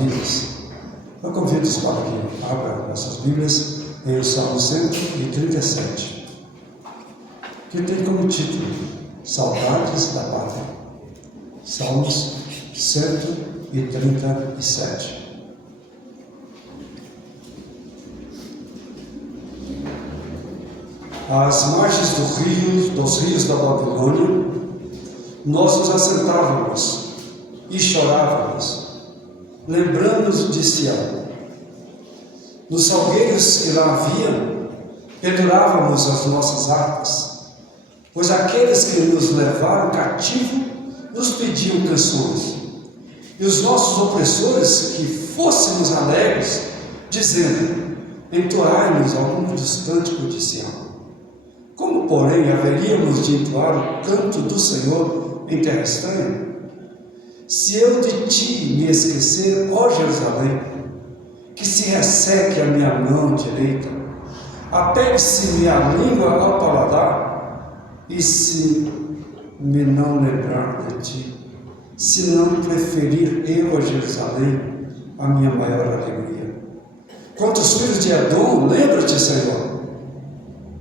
vidas. Eu convido-os para que abram nossas Bíblias em o Salmo 137, que tem como título Saudades da Pátria. Salmos 137. Às margens dos rios da Babilônia, nós nos assentávamos e chorávamos, lembrando-nos de Sião. Nos salgueiros que lá havia, pendurávamos as nossas harpas, pois aqueles que nos levaram cativo nos pediam canções, e os nossos opressores que fôssemos alegres, dizendo: entoai-nos algum dos cânticos de Sião. Como, porém, haveríamos de entoar o canto do Senhor em terra estranha? Se eu de ti me esquecer, ó Jerusalém, que se resseque a minha mão direita, apegue-se minha língua ao paladar, e se me não lembrar de ti, se não preferir eu a Jerusalém, a minha maior alegria. Quanto os filhos de Edom, lembra-te, Senhor,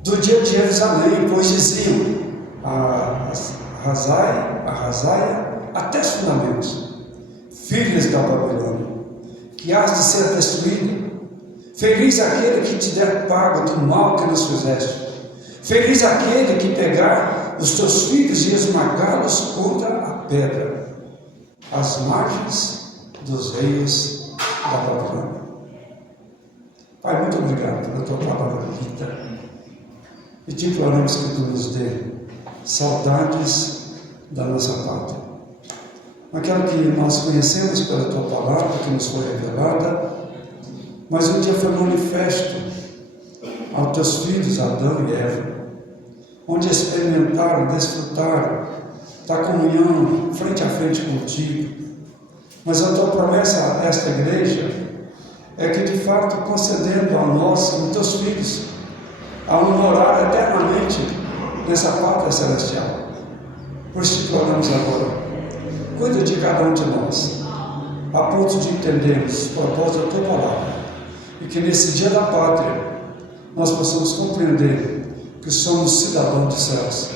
do dia de Jerusalém, pois diziam: arrasai até os fundamentos, filhas da Babilônia, que has de ser destruída. Feliz aquele que te der pago do mal que nos fizeste. Feliz aquele que pegar os teus filhos e esmagá-los contra a pedra, às margens dos rios da Babilônia. Pai, muito obrigado pela tua palavra lida. E te imploramos que tu nos dê saudades da nossa pátria, aquela que nós conhecemos pela tua palavra, que nos foi revelada, mas um dia foi manifesto aos teus filhos, Adão e Eva, onde experimentaram, desfrutaram da comunhão frente a frente contigo. Mas a tua promessa a esta igreja é que, de fato, concedendo a nós, como teus filhos, a morar eternamente nessa pátria celestial. Por isso te imploramos agora, cuida de cada um de nós, a ponto de entendermos o propósito da tua palavra, e que nesse dia da pátria nós possamos compreender que somos cidadãos dos céus,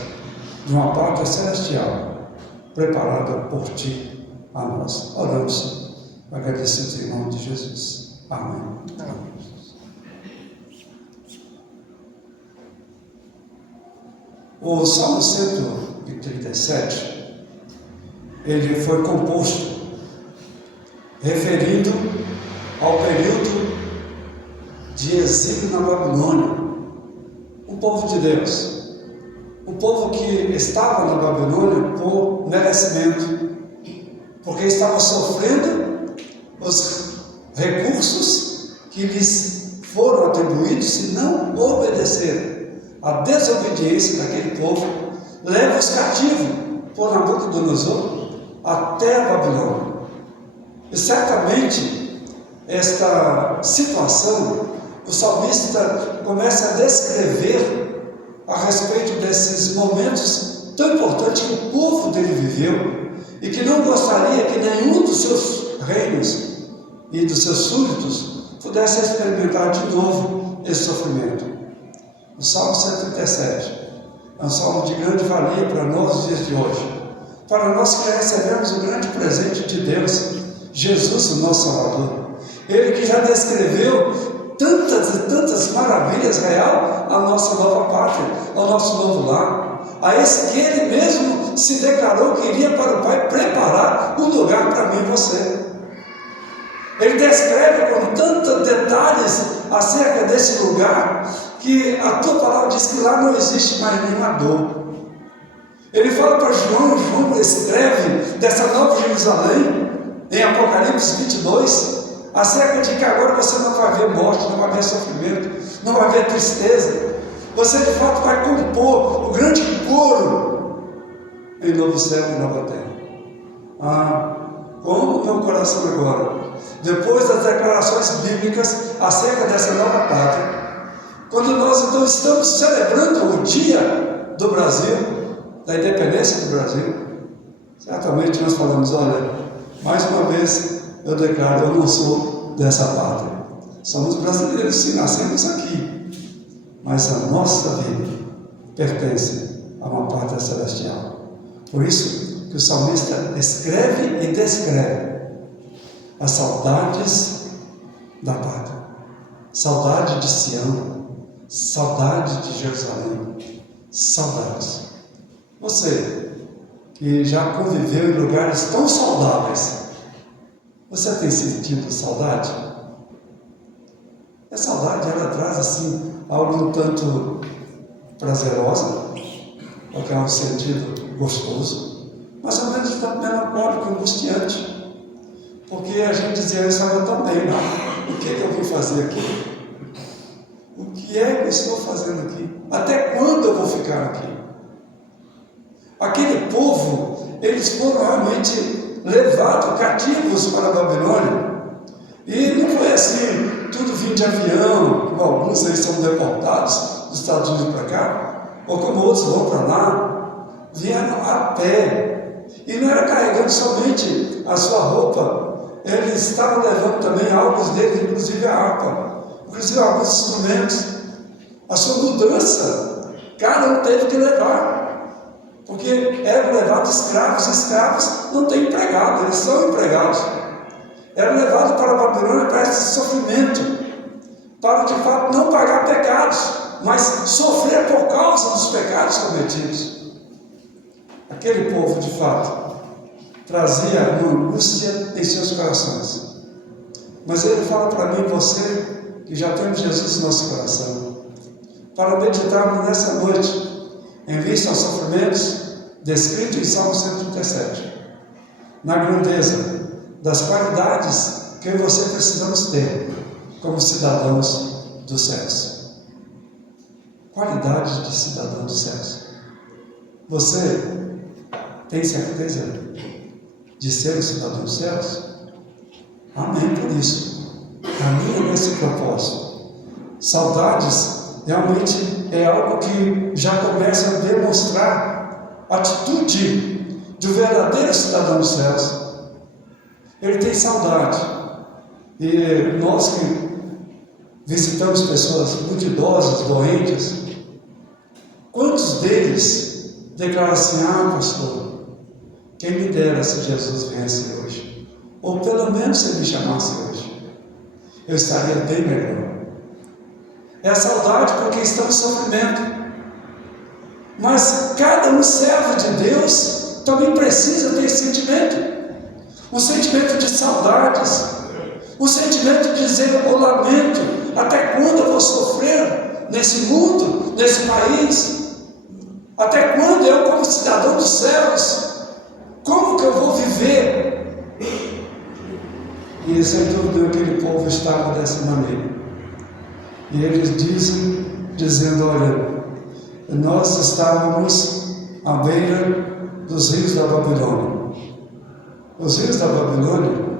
de uma pátria celestial preparada por ti a nós. Oramos, agradecidos em nome de Jesus. Amém. Amém. O Salmo 137, ele foi composto referindo ao período de exílio na Babilônia. Um povo de Deus, um povo que estava na Babilônia por merecimento, porque estava sofrendo os recursos que lhes foram atribuídos se não obedeceram. A desobediência daquele povo leva-os cativos por Nabucodonosor até a Babilônia. E certamente esta situação o salmista começa a descrever a respeito desses momentos tão importantes que o povo dele viveu e que não gostaria que nenhum dos seus reinos e dos seus súditos pudesse experimentar de novo esse sofrimento. O Salmo 137 é um salmo de grande valia para nós nos dias de hoje, para nós que recebemos o grande presente de Deus, Jesus, o nosso Salvador. Ele que já descreveu tantas e tantas maravilhas real à nossa nova pátria, ao nosso novo lar, a esse que ele mesmo se declarou que iria para o Pai preparar um lugar para mim e você. Ele descreve com tantos detalhes acerca desse lugar, que a tua palavra diz que lá não existe mais nenhuma dor. Ele fala para João escreve dessa nova Jerusalém, em Apocalipse 22, acerca de que agora você não vai ver morte, não vai ver sofrimento, não vai ver tristeza. Você de fato vai compor o grande coro em novo céu e nova terra. Como o meu coração agora, depois das declarações bíblicas acerca dessa nova pátria, quando nós então estamos celebrando o dia do Brasil, da independência do Brasil, certamente nós falamos: olha, mais uma vez eu declaro, eu não sou dessa pátria. Somos brasileiros, sim, nascemos aqui, mas a nossa vida pertence a uma pátria celestial. Por isso que o salmista escreve e descreve as saudades da pátria, saudade de Sião, saudade de Jerusalém, saudades. Você que já conviveu em lugares tão saudáveis, você tem sentido saudade? A saudade, ela traz assim algo um tanto prazerosa, porque é um sentido gostoso, mas ao menos tanto melancólico, angustiante, porque a gente dizia, eu estava tão bem lá, o que eu vim fazer aqui? O que é que eu estou fazendo aqui? Até quando eu vou ficar aqui? Aquele povo, eles foram realmente levados, cativos para a Babilônia, e não foi assim, tudo vindo de avião, como alguns aí são deportados dos Estados Unidos para cá, ou como outros vão para lá, vieram a pé, e não era carregando somente a sua roupa, eles estavam levando também, alguns deles, inclusive a harpa, inclusive alguns instrumentos, a sua mudança, cada um teve que levar, porque eram levados escravos não têm empregado, eles são empregados, eram levados para a Babilônia para esse sofrimento, para de fato não pagar pecados, mas sofrer por causa dos pecados cometidos. Aquele povo de fato trazia uma angústia em seus corações, mas ele fala para mim e você que já temos Jesus no nosso coração, para meditarmos nessa noite em vista aos sofrimentos descritos em Salmo 137, na grandeza das qualidades que eu e você precisamos ter como cidadãos dos céus. Qualidades de cidadão dos céus. Você tem certeza de ser um cidadão dos céus? Amém por isso. Caminha nesse propósito. Saudades realmente é algo que já começa a demonstrar a atitude do verdadeiro cidadão dos céus. Ele tem saudade. E nós que visitamos pessoas muito idosas, doentes, quantos deles declaram assim, pastor, quem me dera se Jesus viesse hoje, ou pelo menos se me chamasse hoje, eu estaria bem melhor. É a saudade porque estamos em sofrimento, mas cada um servo de Deus também precisa ter esse sentimento, um sentimento de saudades, um sentimento de dizer, eu lamento, até quando eu vou sofrer nesse mundo, nesse país? Até quando eu, como cidadão dos céus, como que eu vou viver? E sem dúvida aquele povo estava dessa maneira. E eles dizendo, olha, nós estávamos à beira dos rios da Babilônia. Os rios da Babilônia,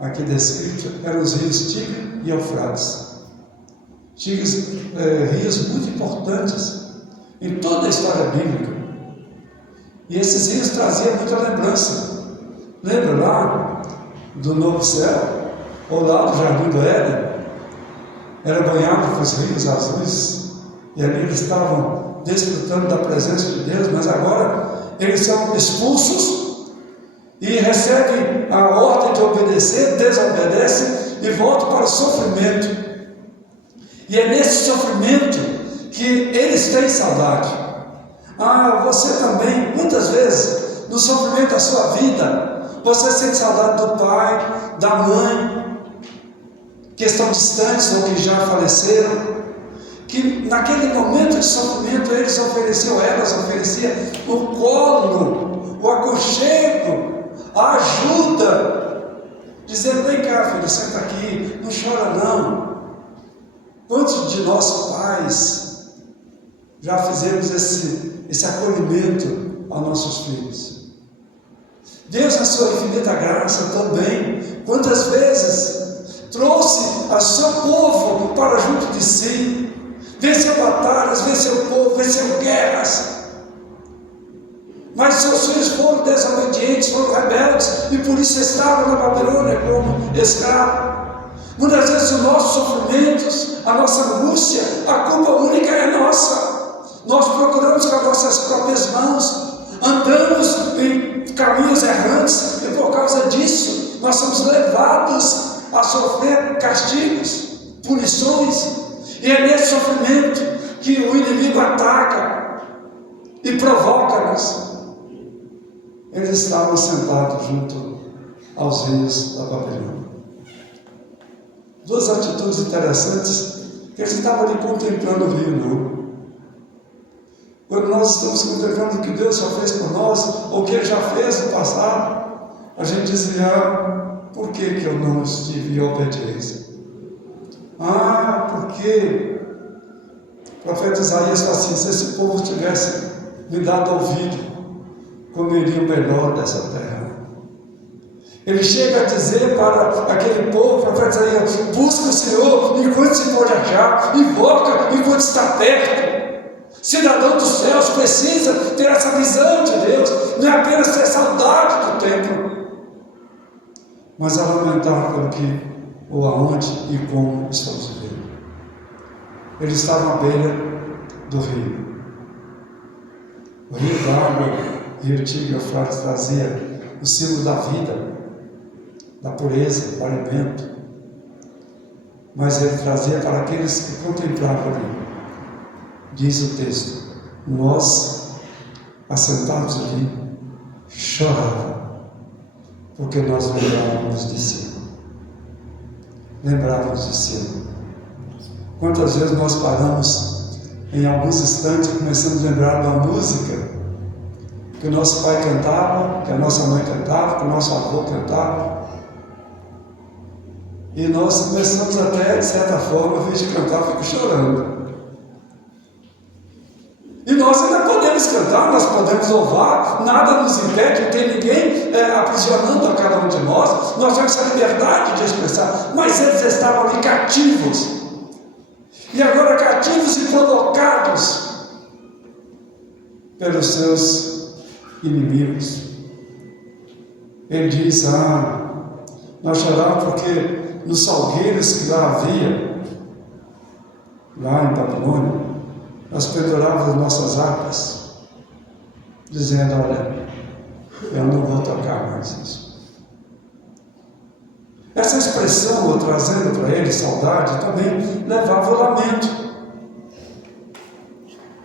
aqui descrito, eram os rios Tigre e Eufrates. Rios muito importantes em toda a história bíblica. E esses rios traziam muita lembrança. Lembra lá do Novo Céu? Ou lá do Jardim do Éden? Era banhado com os rios azuis. E ali eles estavam desfrutando da presença de Deus. Mas agora eles são expulsos e recebem a ordem de obedecer, desobedecem e voltam para o sofrimento. E é nesse sofrimento que eles têm saudade. Você também, muitas vezes, no sofrimento da sua vida, você sente saudade do pai, da mãe, que estão distantes ou que já faleceram, que naquele momento de sofrimento eles ofereciam, elas ofereciam o colo, o aconchego, a ajuda, dizendo, vem cá filho, senta aqui, não chora não. Quantos de nós pais já fizemos esse acolhimento aos nossos filhos? Deus, na sua infinita graça também, quantas vezes trouxe a seu povo para junto de si, venceu batalhas, venceu povo, venceu guerras, mas seus seus filhos foram desobedientes, foram rebeldes, e por isso estavam na Babilônia como escravos. Muitas vezes os nossos sofrimentos, a nossa angústia, a culpa única é nossa. Nós procuramos com as nossas próprias mãos, andamos em caminhos errantes, e por causa disso nós somos levados a sofrer castigos, punições, e é nesse sofrimento que o inimigo ataca e provoca-nos. Eles estavam sentados junto aos rios da Babilônia. Duas atitudes interessantes, que eles estavam ali contemplando o rio, não. Quando nós estamos contemplando o que Deus já fez por nós, ou o que Ele já fez no passado, a gente dizia, por que eu não estive em obediência? Porque o profeta Isaías está assim, se esse povo tivesse me dado ouvido, comeria o melhor dessa terra. Ele chega a dizer para aquele povo, o profeta Isaías, busca o Senhor enquanto se pode achar, invoca enquanto está perto. Cidadão dos céus precisa ter essa visão de Deus, não é apenas ter saudade do templo, mas a lamentar pelo que, ou aonde e como estamos vivendo. Eles estavam à beira do rio. O rio d'água, rio Tigre, Eufrates, trazia o símbolo da vida, da pureza, do alimento, mas ele trazia para aqueles que contemplavam ali. Diz o texto, nós, assentados ali, chorávamos, porque nós lembrávamos de si. Lembrávamos de si. Quantas vezes nós paramos em alguns instantes e começamos a lembrar de uma música que o nosso pai cantava, que a nossa mãe cantava, que o nosso avô cantava, e nós começamos até, de certa forma, a vez de cantar, fico chorando. E nós ainda podemos cantar, nós podemos louvar, nada nos impede, não tem ninguém aprisionando a cada um de nós temos essa liberdade de expressar, mas eles estavam ali cativos, e agora cativos e provocados pelos seus inimigos. Ele diz, nós chorávamos porque nos salgueiros que lá havia, lá em Babilônia, nós pendurávamos as nossas harpas, dizendo, olha, eu não vou tocar mais isso. Essa expressão, eu trazendo para ele saudade, também levava o lamento.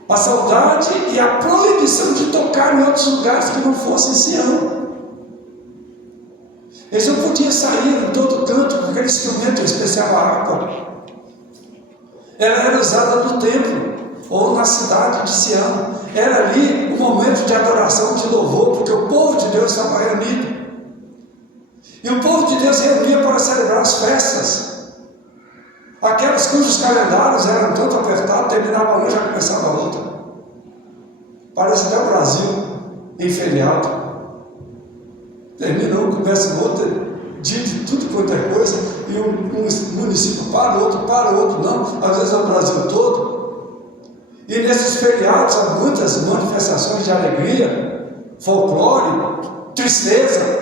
A saudade e a proibição de tocar em outros lugares que não fossem Sião. Eles não podiam sair em todo canto com aquele instrumento especial, a harpa. Ela era usada no templo ou na cidade de Sião. Era ali um momento de adoração, de louvor, porque o povo de Deus estava reunido. E o povo de Deus reunia para celebrar as festas. Aquelas cujos calendários eram tanto apertados, terminava uma, já começava a outra. Parece até o Brasil em feriado. Termina um, começa o outro, dia de tudo quanto é coisa, e um município para o outro não, às vezes é o Brasil todo. E nesses feriados há muitas manifestações de alegria, folclore, tristeza.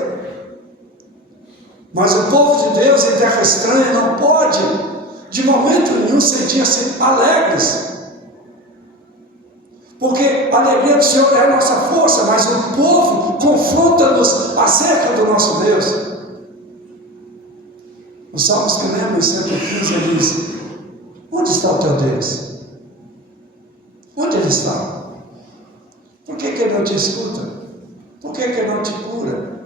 Mas o povo de Deus em terra estranha não pode, de momento nenhum, sentir-se alegres. Porque a alegria do Senhor é a nossa força, mas o povo confronta-nos acerca do nosso Deus. Os Salmos que lemos em 115, ele diz, onde está o teu Deus? Onde ele está? Por que ele não te escuta? Por que ele não te cura?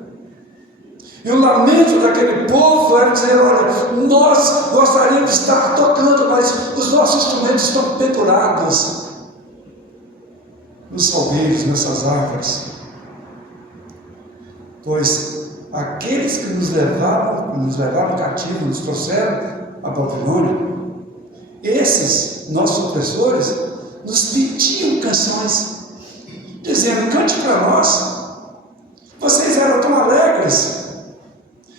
E o lamento daquele povo era dizer, olha, nós gostaríamos de estar tocando, mas os nossos instrumentos estão pendurados nos salgueiros, nessas árvores. Pois aqueles que nos levavam cativos, nos trouxeram a Babilônia, esses nossos opressores nos pediam canções, dizendo, cante para nós, vocês eram tão alegres,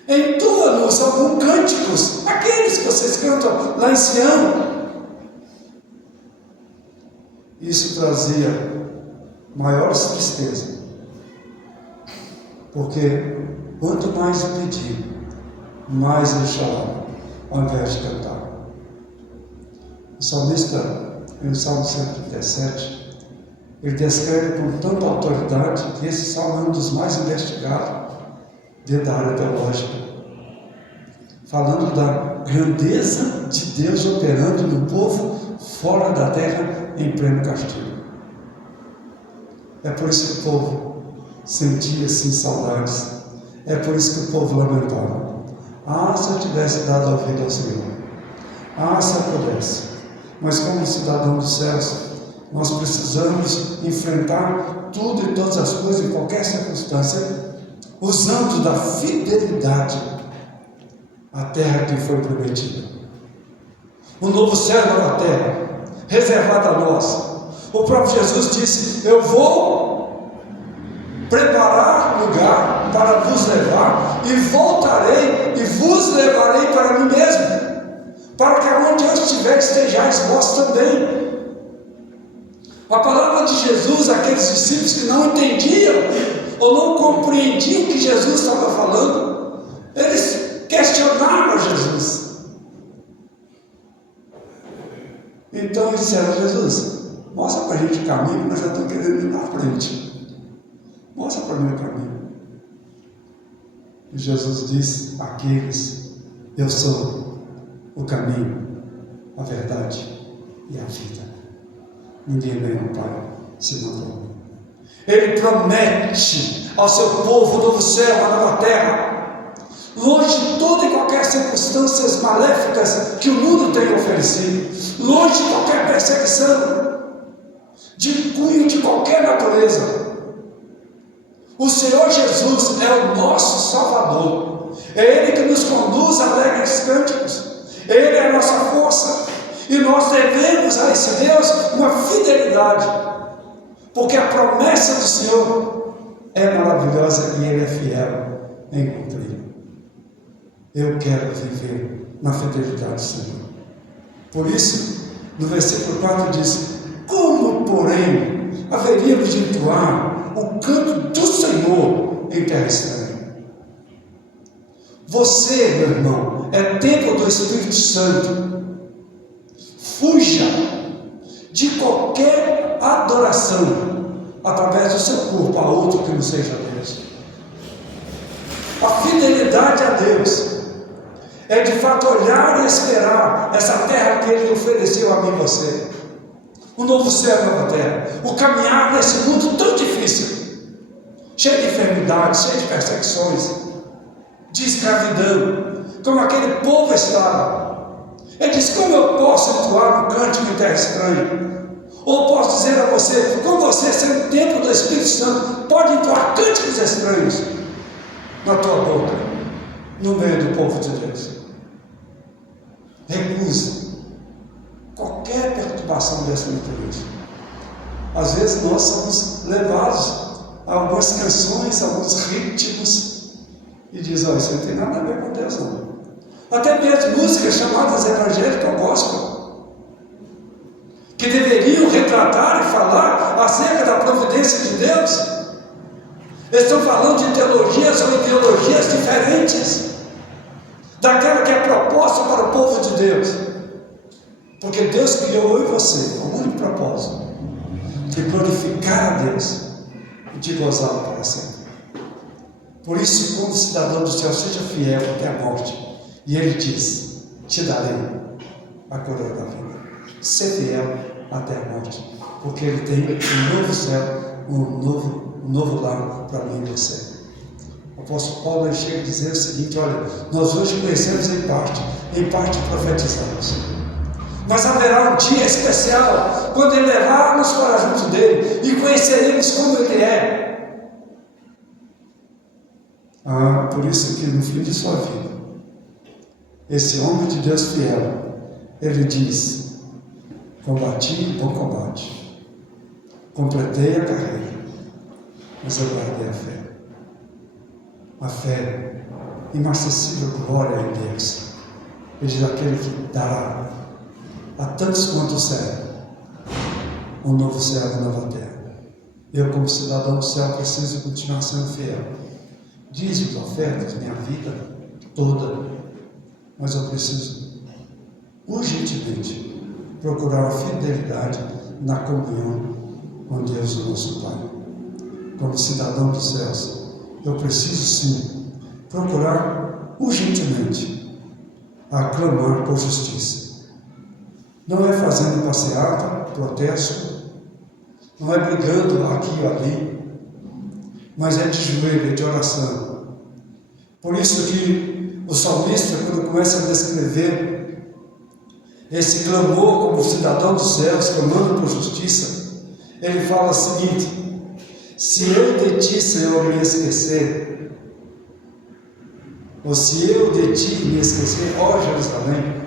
entoa-nos alguns cânticos, aqueles que vocês cantam lá em Sião. Isso trazia maiores tristeza Porque quanto mais eu pedir, mais ele chorava, ao invés de cantar. O salmista, no Salmo 137, ele descreve com tanta autoridade que esse salmo é um dos mais investigados dentro da área teológica, falando da grandeza de Deus operando no povo fora da terra em pleno castigo. É por isso que o povo sentia assim saudades, é por isso que o povo lamentava. Ah, se eu tivesse dado ouvido ao Senhor, ah, se eu pudesse. Mas como cidadão dos céus, nós precisamos enfrentar tudo e todas as coisas, em qualquer circunstância, usando da fidelidade a terra que foi prometida. O novo céu e nova terra, reservada a nós. O próprio Jesus disse: eu vou preparar lugar para vos levar, e voltarei e vos levarei para mim mesmo, para que onde eu estiver estejais vós também. A palavra de Jesus, aqueles discípulos que não entendiam ou não compreendiam o que Jesus estava falando, eles questionaram Jesus. Então eles disseram: Jesus, mostra para a gente o caminho, mas eu estou querendo ir na frente. Mostra para mim o caminho. E Jesus disse àqueles: eu sou o caminho, a verdade e a vida. Ninguém vem ao Pai senão por mim. Ele promete ao seu povo o novo céu, a nova terra, longe de toda e qualquer circunstâncias maléficas que o mundo tem oferecido, longe de qualquer perseguição, de cunho de qualquer natureza. O Senhor Jesus é o nosso Salvador, é Ele que nos conduz a alegres cânticos, Ele é a nossa força, e nós devemos a esse Deus uma fidelidade, porque a promessa do Senhor é maravilhosa e Ele é fiel em cumprir. Eu quero viver na fidelidade do Senhor. Por isso, no versículo 4 diz: como, porém, haveríamos de entoar o canto do Senhor em terra estranha? Você, meu irmão, é templo do Espírito Santo. Fuja de qualquer adoração através do seu corpo a outro que não seja Deus. A fidelidade a Deus é de fato olhar e esperar essa terra que Ele ofereceu a mim e você, o novo céu e a nova terra, o caminhar nesse mundo tão difícil, cheio de enfermidades, cheio de perseguições, de escravidão, como aquele povo estava. Ele diz: como eu posso entoar um cântico em terra estranha? Ou posso dizer a você, como você, sendo templo do Espírito Santo, pode entoar cânticos estranhos na tua boca, no meio do povo de Deus? Recuse qualquer perturbação dessa natureza. Às vezes nós somos levados a algumas canções, a alguns ritmos, e diz: olha, isso não tem nada a ver com Deus, não. Até mesmo músicas chamadas evangélicas ou gospel, que deveriam retratar e falar acerca da providência de Deus, estão falando de teologias ou ideologias diferentes daquela que é proposta para o povo de Deus. Porque Deus criou eu e você com o único propósito de glorificar a Deus e de gozá-lo para sempre. Por isso, como cidadão do céu, seja fiel até a morte. E Ele diz: te darei a coroa da vida. Ser fiel até a morte, porque Ele tem um novo céu, um novo lar para mim e você. O apóstolo Paulo chega a dizer o seguinte: olha, nós hoje conhecemos em parte profetizamos, mas haverá um dia especial, quando Ele levar-nos para junto dEle, e conheceremos como Ele é. Por isso que no fim de sua vida, esse homem de Deus fiel, ele diz: combati o bom combate, completei a carreira, mas eu guardei a fé. A fé, inacessível glória em Deus. Ele diz: aquele que dará a tantos quanto servem um novo céu e uma nova terra. Eu, como cidadão do céu, preciso continuar sendo fiel. dízimos, ofertas, minha vida toda, mas eu preciso urgentemente procurar a fidelidade na comunhão com Deus, o nosso Pai. Como cidadão dos céus, eu preciso sim procurar urgentemente clamar por justiça. Não é fazendo passeata, protesto, não é brigando aqui ou ali, mas é de joelho, é de oração. Por isso que o salmista, quando começa a descrever esse clamor como cidadão dos céus, clamando por justiça, ele fala o seguinte: se eu de ti, Senhor, me esquecer, ou se eu de ti me esquecer, ó Jerusalém,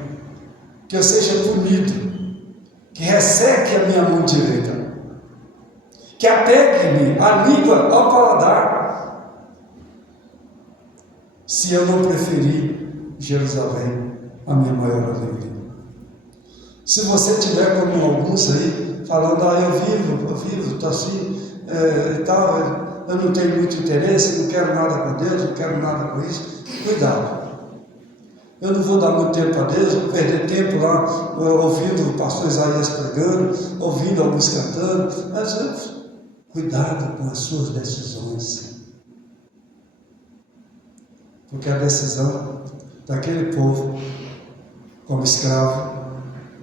que eu seja punido, que resseque a minha mão direita, que apegue-me a língua ao paladar, se eu não preferir Jerusalém a minha maior alegria. Se você tiver como alguns aí, falando, eu vivo, estou assim, e tal, eu não tenho muito interesse, não quero nada com Deus, não quero nada com isso, cuidado. Eu não vou dar muito tempo a Deus, vou perder tempo lá ouvindo o pastor Isaías pregando, ouvindo alguns cantando, mas cuidado com as suas decisões, porque a decisão daquele povo, como escravo,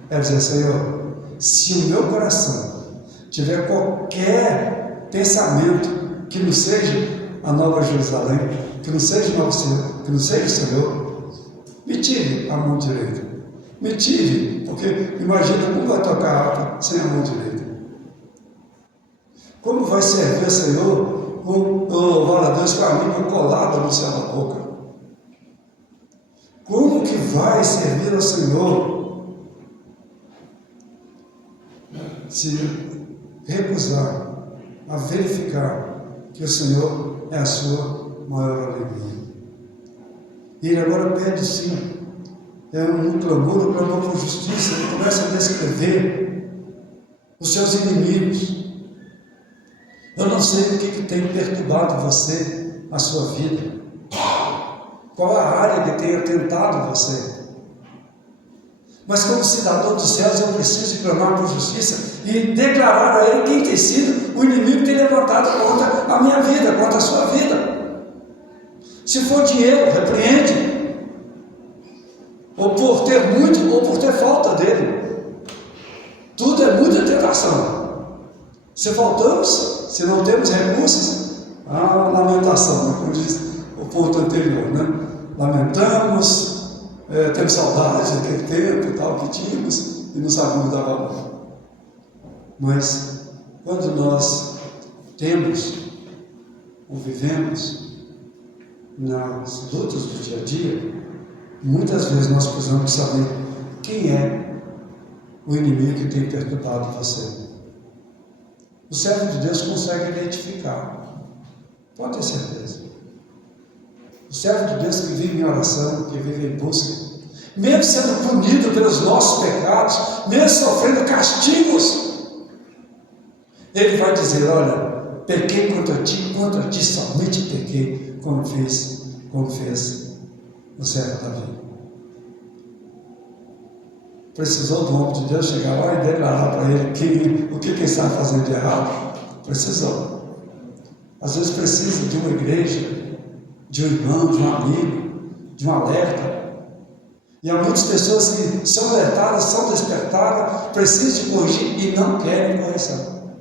é dizer: Senhor, se o meu coração tiver qualquer pensamento que não seja a Nova Jerusalém, que não seja o Novo Senhor, que não seja o Senhor, me tire a mão direita, me tire, porque imagina como vai tocar harpa sem a mão direita. Como vai servir o Senhor com, louvar a Deus, com a língua colada no céu da boca? Como que vai servir ao Senhor se recusar a verificar que o Senhor é a sua maior alegria? E ele agora pede sim, um clamor por justiça. Ele começa a descrever os seus inimigos. Eu não sei o que tem perturbado você, a sua vida, qual a área que tem atentado você, mas como cidadão dos céus eu preciso clamar por justiça e declarar a Ele quem tem sido o inimigo que tem levantado contra a minha vida, contra a sua vida. Se for dinheiro, repreende, ou por ter muito, ou por ter falta dele. Tudo é muita tentação. Se faltamos, se não temos recursos, lamentação, como diz o ponto anterior, né? Lamentamos, temos saudade daquele tempo e tal que tínhamos e não sabíamos dar valor. Mas quando nós temos ou vivemos nas lutas do dia a dia, muitas vezes nós precisamos saber quem é o inimigo que tem perturbado você. O servo de Deus consegue identificar, pode ter certeza. O servo de Deus que vive em oração, que vive em busca, mesmo sendo punido pelos nossos pecados, mesmo sofrendo castigos, ele vai dizer: olha, pequei contra ti somente pequei, como fez o servo Davi. Precisou do homem de Deus chegar lá e declarar para ele o que ele está fazendo de errado? Precisou. Às vezes precisa de uma igreja, de um irmão, de um amigo, de um alerta. E há muitas pessoas que são alertadas, são despertadas, precisam de corrigir e não querem correção.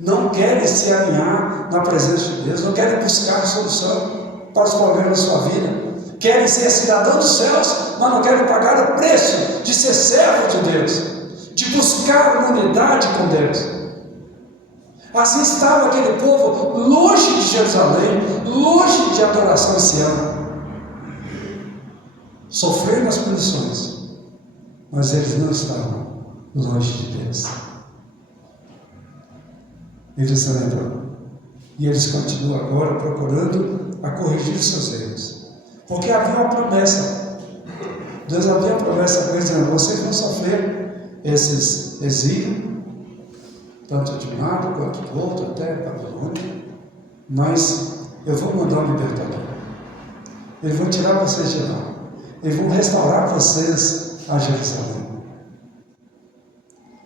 Não querem se alinhar na presença de Deus, não querem buscar a solução para os problemas da sua vida. Querem ser cidadãos dos céus, mas não querem pagar o preço de ser servo de Deus, de buscar unidade com Deus. Assim estava aquele povo longe de Jerusalém, longe de adoração em Sião, sofrendo as punições, mas eles não estavam longe de Deus. Eles lembram, e eles continuam agora procurando a corrigir seus erros. Porque havia uma promessa. Deus havia uma promessa para eles, dizendo: vocês vão sofrer esses exílios, tanto de um lado quanto do outro, até Babilônia, mas eu vou mandar um libertador. Eles vão tirar vocês de lá. Eles vão restaurar vocês a Jerusalém.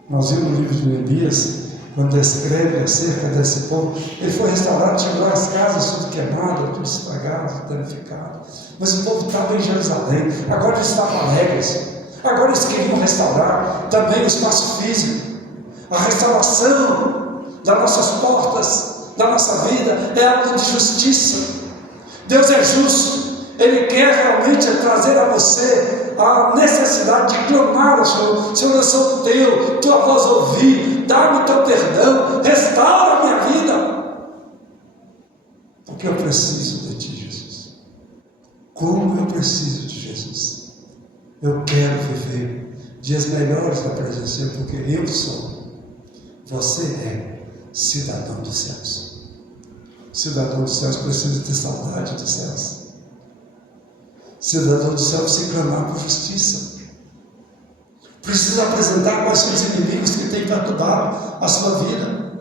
Nós vimos no livro de Neemias, quando descreve acerca desse povo, ele foi restaurado, chegou lá, as casas tudo queimadas, tudo estragado, tudo danificado. Mas o povo estava em Jerusalém, agora eles estavam alegres, agora eles queriam restaurar também o espaço físico. A restauração das nossas portas, da nossa vida, é algo de justiça. Deus é justo, Ele quer realmente trazer a você a necessidade de clamar ao Senhor: Senhor, eu sou teu, tua voz ouvi, dá-me teu perdão, restaura a minha vida, porque eu preciso de ti, Jesus. Como eu preciso de Jesus. Eu quero viver dias melhores da presença dele, porque eu sou, você é cidadão dos céus. Cidadão dos céus precisa ter saudade dos céus. Cidadão do céu precisa clamar por justiça. Precisa apresentar quais são os inimigos que tem perturbado a sua vida.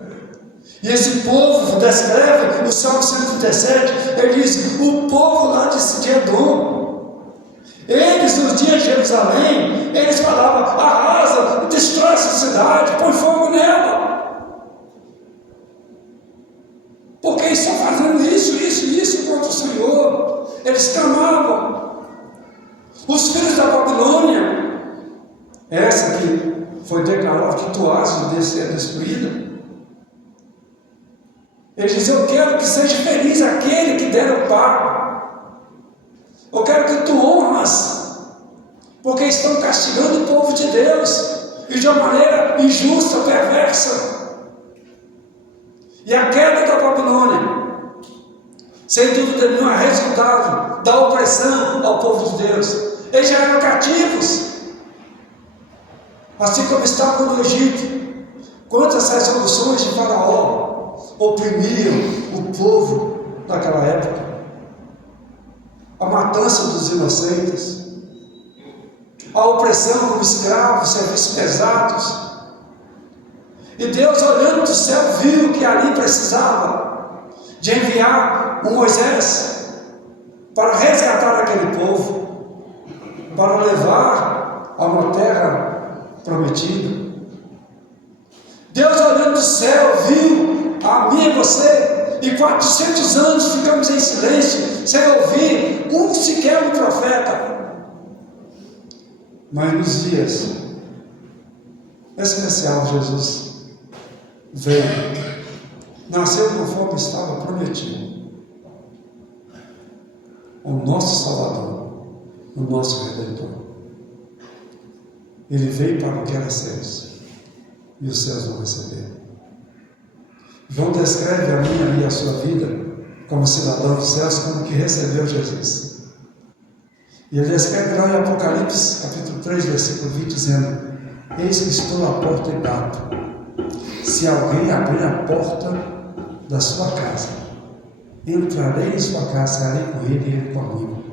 E esse povo descreve no Salmo 137, ele diz: o povo lá de Edom, eles nos dias de Jerusalém, eles falavam: arrasa, destrói essa cidade, põe fogo nela. Porque eles estão fazendo isso contra o Senhor. Eles clamavam. Os filhos da Babilônia, essa que foi declarada que Toazo ia ser destruída, ele diz: eu quero que seja feliz aquele que der o pago. Eu quero que tu honras, porque estão castigando o povo de Deus, e de uma maneira injusta, perversa. E a queda da Babilônia, sem dúvida nenhuma, é resultado da opressão ao povo de Deus. Eles já eram cativos, assim como estavam no Egito. Quantas resoluções de Faraó oprimiam o povo naquela época? A matança dos inocentes, a opressão como escravos, serviços pesados. E Deus, olhando do céu, viu que ali precisava de enviar um Moisés para resgatar aquele povo, para levar a uma terra prometida. Deus, olhando do céu, viu a mim e você, e 400 anos ficamos em silêncio, sem ouvir sequer um profeta. Mas nos dias especial, Jesus veio, nasceu conforme estava prometido, o nosso Salvador, o nosso Redentor. Ele veio para o que era céus, e os céus não receberam. João descreve a minha e a sua vida como cidadão dos céus, como que recebeu Jesus. E ele descreve lá em Apocalipse, capítulo 3, versículo 20, dizendo: eis que estou à porta e bato. Se alguém abrir a porta da sua casa, entrarei em sua casa, serei com ele e ele comigo.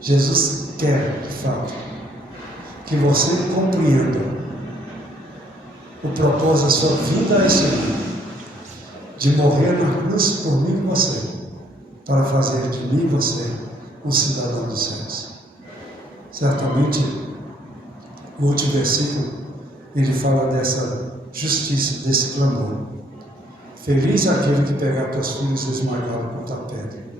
Jesus quer, de fato, que você compreenda o propósito da sua vida a esse mundo, de morrer na cruz por mim e você, para fazer de mim e você um cidadão dos céus. Certamente, o último versículo, ele fala dessa justiça, desse clamor. Feliz aquele que pegar teus filhos e esmagá-los contra a pedra.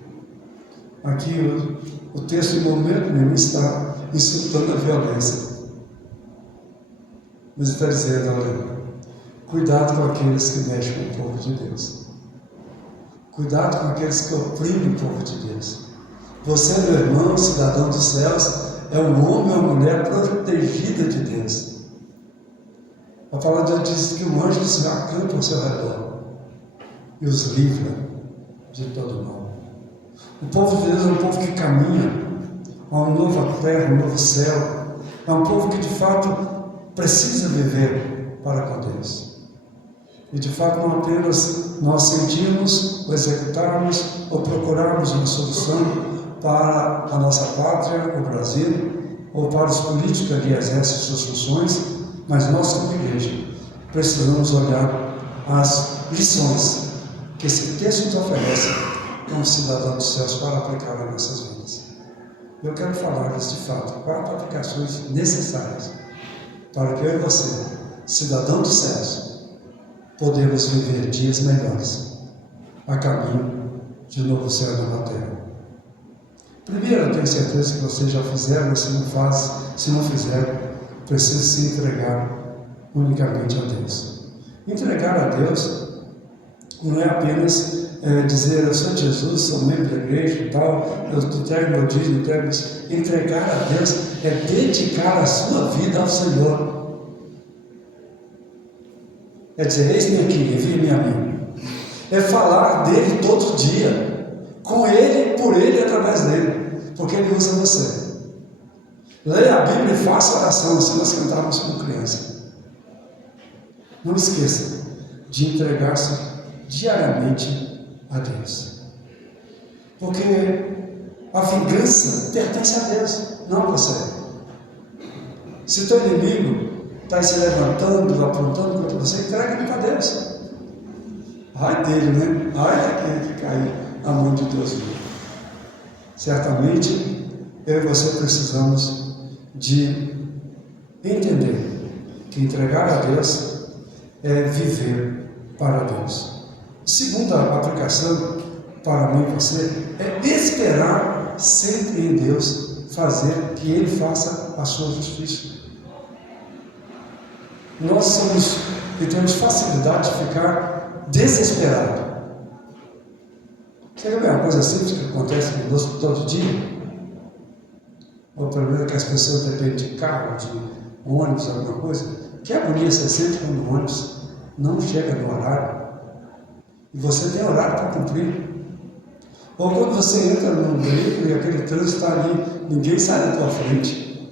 Aqui o texto, em momento nenhum, está insultando a violência. Mas está dizendo: olha, cuidado com aqueles que mexem com o povo de Deus. Cuidado com aqueles que oprimem o povo de Deus. Você, meu irmão, cidadão dos céus, é um homem ou uma mulher protegida de Deus. A palavra de Deus diz que o anjo do Senhor acampa ao seu redor e os livra de todo mal. O povo de Deus é um povo que caminha a uma nova terra, um novo céu. É um povo que de fato precisa viver para com Deus. E de fato não apenas nós sentimos, ou executarmos, ou procurarmos uma solução para a nossa pátria, o Brasil, ou para os políticos que ali exercem suas funções, mas nós como igreja precisamos olhar as lições que esse texto nos oferece como cidadão dos céus para aplicar nas nossas vidas. Eu quero falar-lhes de fato 4 aplicações necessárias para que eu e você, cidadão dos céus, podemos viver dias melhores a caminho de novo céu e nova terra. Primeiro, eu tenho certeza que vocês já fizeram, mas se não fizeram, precisa se entregar unicamente a Deus. Entregar a Deus não é apenas dizer, eu sou de Jesus, sou membro da igreja e tal, eu entrego meu dízimo, entrego isso. Entregar a Deus é dedicar a sua vida ao Senhor. É dizer, eis-me aqui, envie-me a mim. É falar dele todo dia, com ele, por ele e através dele, porque ele usa você. Leia a Bíblia e faça oração, assim nós cantávamos como criança. Não esqueça de entregar-se diariamente a Deus. Porque a vingança pertence a Deus, não a você. Se o teu inimigo está se levantando, apontando contra você, entrega ele para Deus. Ai dele, né? Ai daquele que cair na mão de Deus. Certamente, eu e você precisamos de entender que entregar a Deus é viver para Deus. Segunda aplicação para mim e você é esperar sempre em Deus fazer que Ele faça a sua justiça. Nós somos e temos facilidade de ficar desesperados. Você quer ver uma coisa simples que acontece conosco todo dia? O problema é que as pessoas dependem de carro, de ônibus, alguma coisa. Que agonia você sente quando o ônibus não chega no horário e você tem horário para cumprir. Ou quando você entra num veículo e aquele trânsito está ali, ninguém sai da tua frente.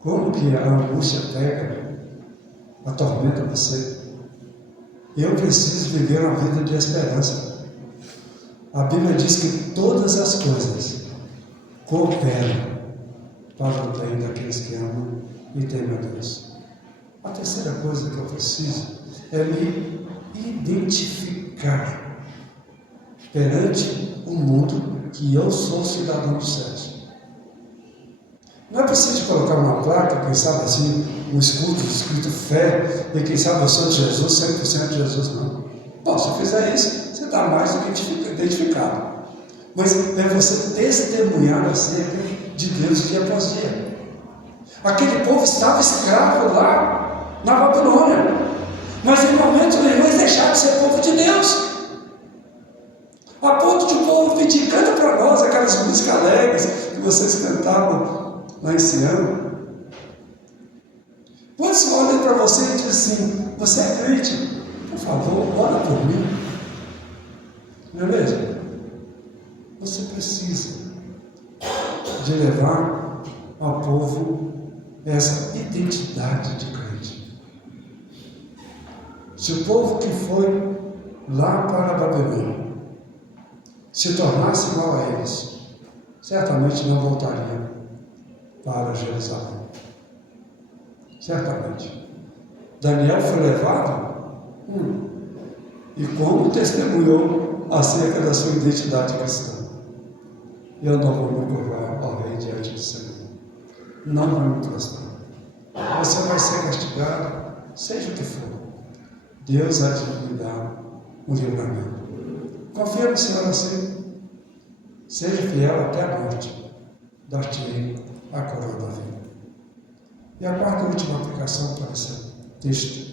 Como que a angústia pega, atormenta você? Eu preciso viver uma vida de esperança. A Bíblia diz que todas as coisas cooperam para o bem daqueles que amam e temem a Deus. A terceira coisa que eu preciso é me identificar perante o mundo que eu sou cidadão dos céus. Não é preciso colocar uma placa, quem sabe assim, um escudo escrito fé, e quem sabe eu sou de Jesus, 100% de Jesus, não. Bom, se eu fizer isso, você está mais do que identificado. Mas é você testemunhar acerca de Deus dia após dia. Aquele povo estava escravo lá na Babilônia, mas em momento nenhum eles deixaram de ser povo de Deus. A ponto de o povo pedir, canta para nós aquelas músicas alegres que vocês cantavam lá em Sião. Quando se olha para você e diz assim, você é crente, por favor, ora por mim. Não é mesmo? Você precisa de levar ao povo essa identidade de crente. Se o povo que foi lá para a Babilônia se tornasse igual a eles, certamente não voltaria para Jerusalém. Certamente. Daniel foi levado e como testemunhou acerca da sua identidade cristã. Eu não vou me curvar ao rei diante do Senhor. Não vou me prostrar. Você vai ser castigado, seja o que for. Deus há de lhe dar um livramento. Confia no Senhor assim. Seja fiel até a morte. Dar-te-ei a coroa da vida. E a quarta e última aplicação para esse texto.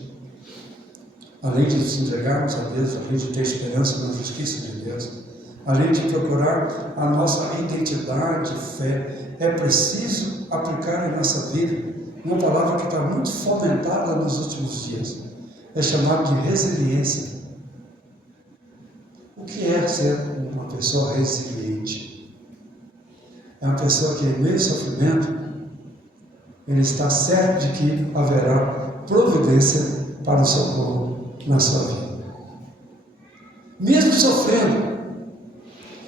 Além de nos entregarmos a Deus, além de ter esperança na justiça de Deus, além de procurar a nossa identidade, fé, é preciso aplicar em nossa vida uma palavra que está muito fomentada nos últimos dias. É chamada de resiliência. O que é ser uma pessoa resiliente? É uma pessoa que, em meio ao sofrimento, ele está certo de que haverá providência para o socorro na sua vida. Mesmo sofrendo.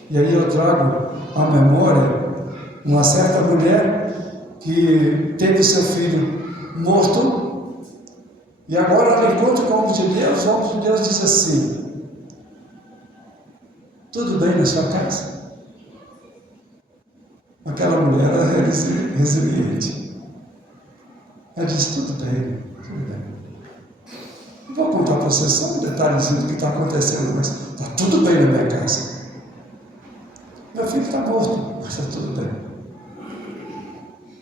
E aí eu trago à memória uma certa mulher que teve seu filho morto e agora ela encontra com o homem de Deus. O homem de Deus diz assim: Tudo bem na sua casa? Aquela mulher era resiliente. Ela disse, tudo bem, tudo bem. Não vou contar para você só um detalhezinho do que está acontecendo, mas está tudo bem na minha casa. Meu filho está morto, mas está tudo bem.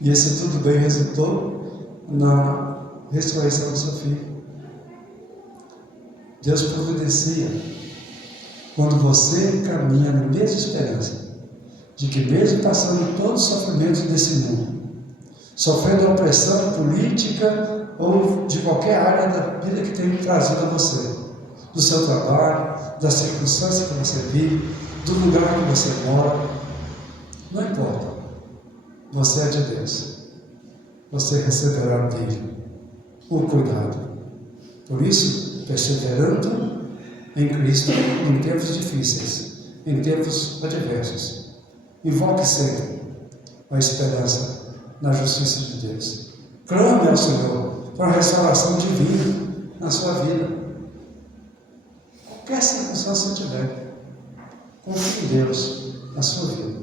E esse tudo bem resultou na ressurreição do seu filho. Deus providencia quando você caminha na mesma esperança de que mesmo passando todos os sofrimentos desse mundo, sofrendo a opressão política ou de qualquer área da vida que tenha trazido a você, do seu trabalho, da circunstância que você vive, do lugar que você mora, não importa, você é de Deus, você receberá dele o cuidado. Por isso, perseverando em Cristo em tempos difíceis, em tempos adversos, invoque sempre a esperança na justiça de Deus. Clame ao Senhor para a restauração divina na sua vida. Qualquer circunstância tiver, confie em Deus na sua vida.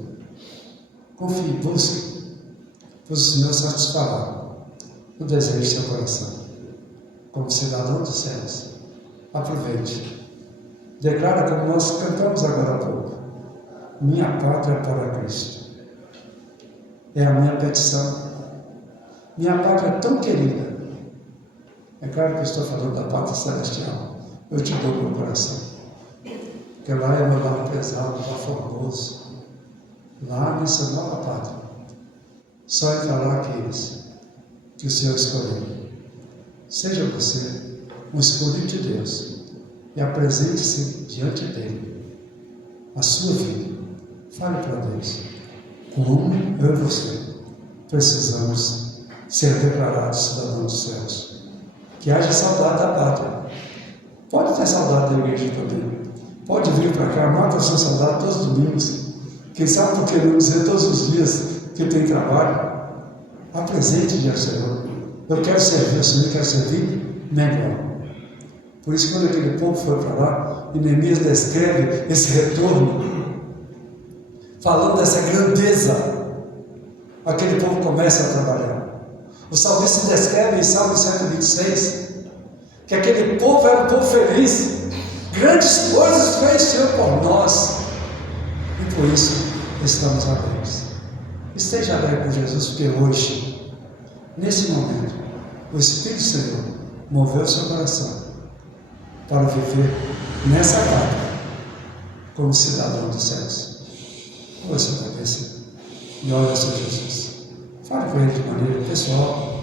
Confie, busque, pois o Senhor satisfará o desejo do seu coração. Como cidadão dos céus, aproveite. Declara como nós cantamos agora há pouco. Minha pátria para Cristo. É a minha petição. Minha pátria é tão querida. É claro que eu estou falando da pátria celestial. Eu te dou meu coração. Porque lá é meu lar pesado, lá formoso. Lá nessa nova pátria. Só entrará aqueles que o Senhor escolheu. Seja você um escolhido de Deus e apresente-se diante dele a sua vida. Fale para Deus como eu e você precisamos ser declarados cidadãos dos céus. Que haja saudade da pátria. Pode ter saudade da igreja também. Pode vir para cá, mata a sua saudade todos os domingos. Quem sabe por que não dizer todos os dias que tem trabalho? Apresente diante do Senhor. Eu quero servir, o Senhor quer servir melhor. Por isso, quando aquele povo foi para lá, e Neemias descreve esse retorno, falando dessa grandeza, aquele povo começa a trabalhar. O salmista descreve em Salmo 126 que aquele povo era um povo feliz, grandes coisas fez o Senhor por nós, e por isso estamos alegres. Esteja alegre com Jesus, porque hoje, nesse momento, o Espírito do Senhor moveu o seu coração para viver nessa pátria como cidadão dos céus. Curva sua cabeça e olhe ao Senhor Jesus. Fale com Ele de maneira pessoal.